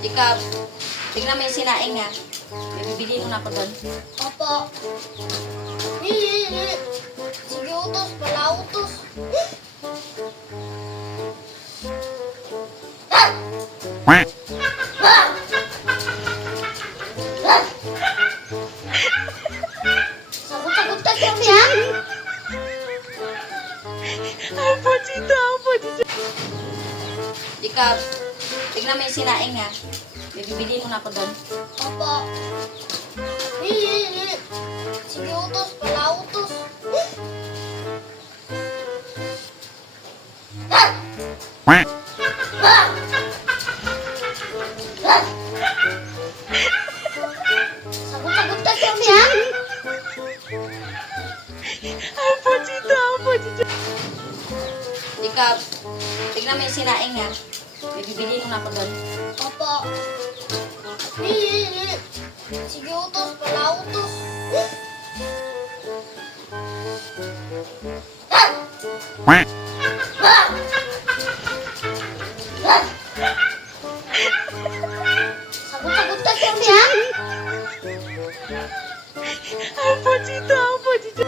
Ikaw, tignan mo yung sinaing ha. May bibili mo na ako doon. Opo. Sige, utos. Wala utos. Sagot-sagot ka kami, ha? Apa dito? Apa dito? Ikaw, tignan mo yung sinaing ha. May bibili mo na ako doon. Opo. Sige, utos. Wala utos. Sagot-sagot ka kami, ha? Apa dito? Apa dito? Ikaw, tignan mo yung sinaing ha. May bibili mo na ako doon. Opo. Sige, utos. Wala utos. Sagot-sagot ka kami, ha? Apa dito?